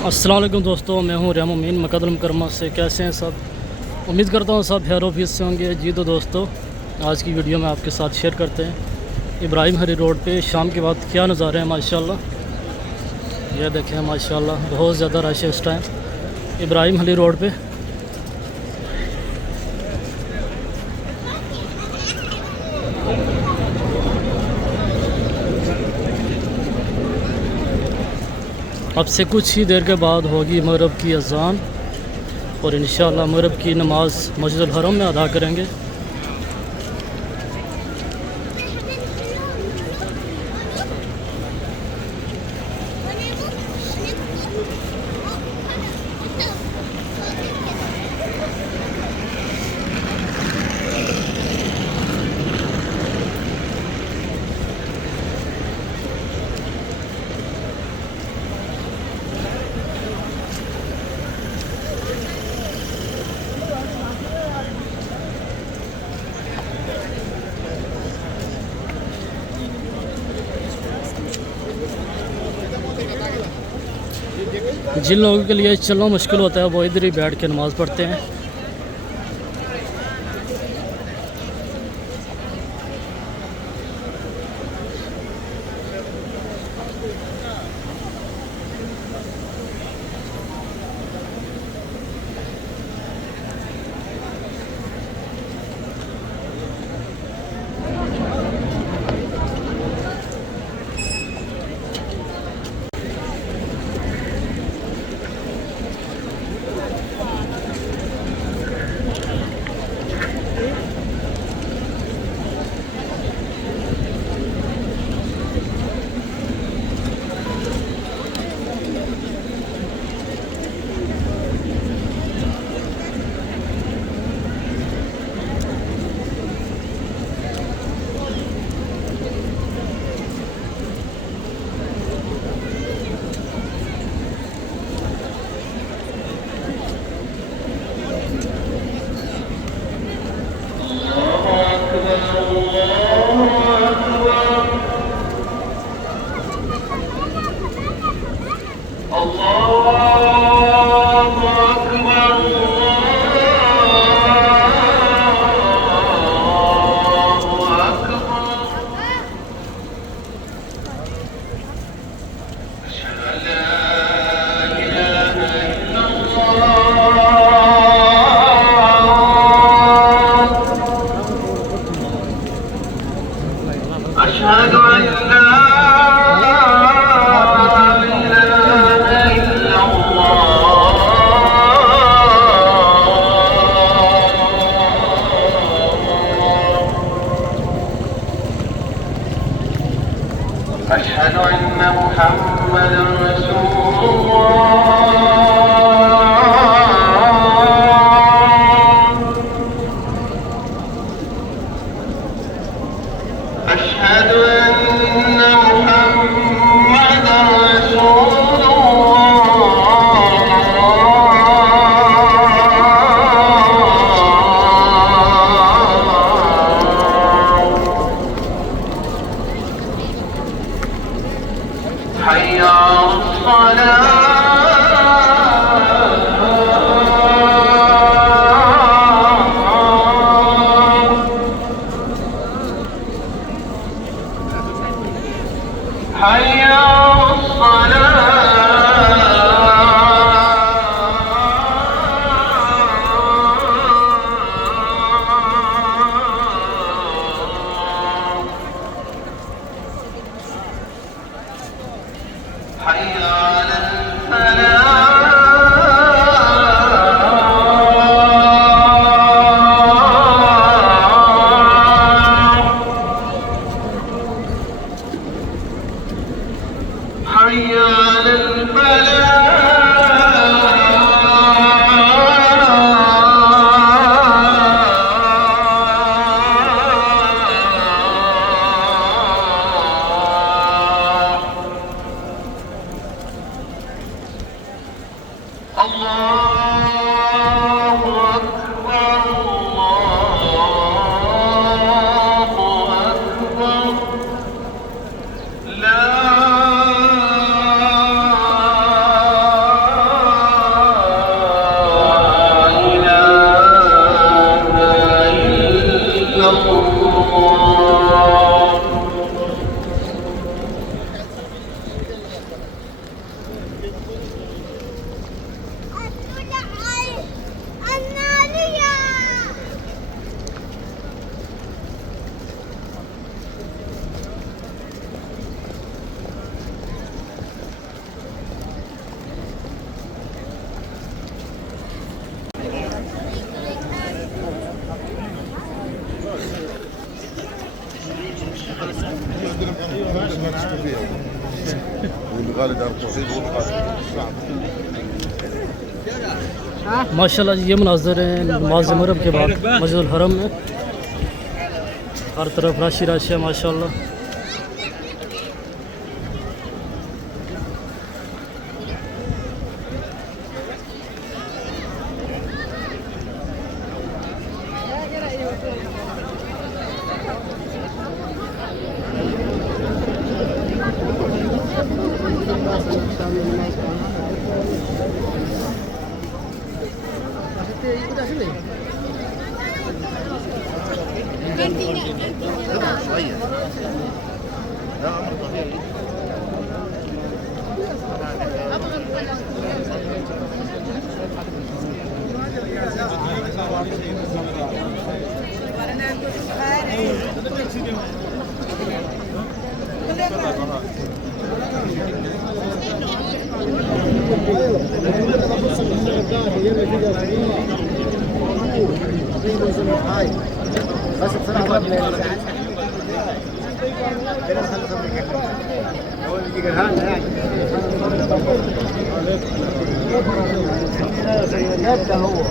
अस्सलाम वालेकुम दोस्तों, मैं हूं रहम अमीन मकदल मुकरमा से। कैसे हैं सब? उम्मीद करता हूं सब खैर ऑफिस से होंगे। जी तो दोस्तों, आज की वीडियो में आपके साथ शेयर करते हैं इब्राहिम हरी रोड पे शाम के बाद क्या नज़ारे हैं। माशाल्लाह ये देखें, माशाल्लाह बहुत ज़्यादा रश है इस टाइम इब्राहिम हरी रोड पे। अब से कुछ ही देर के बाद होगी मगरिब की अज़ान और इंशाअल्लाह मगरिब की नमाज़ मस्जिदुल हरम में अदा करेंगे। जिन लोगों के लिए चलना मुश्किल होता है वो इधर ही बैठ के नमाज़ पढ़ते हैं। أشهد أن محمدا رسول الله أشهد أن محمدا رسول حي على الصلاة حي على الصلاة حي على الفلاح حي على الفلاح الله أكبر الله أكبر لا غالي دار توحيد माशाल्लाह जी, ये मनाजर हैं नमाज मगरिब के बाद मस्जिद हरम में। हर तरफ राशि राशि है माशाल्लाह। شويه ده امر طبيعي بس بصراحه هو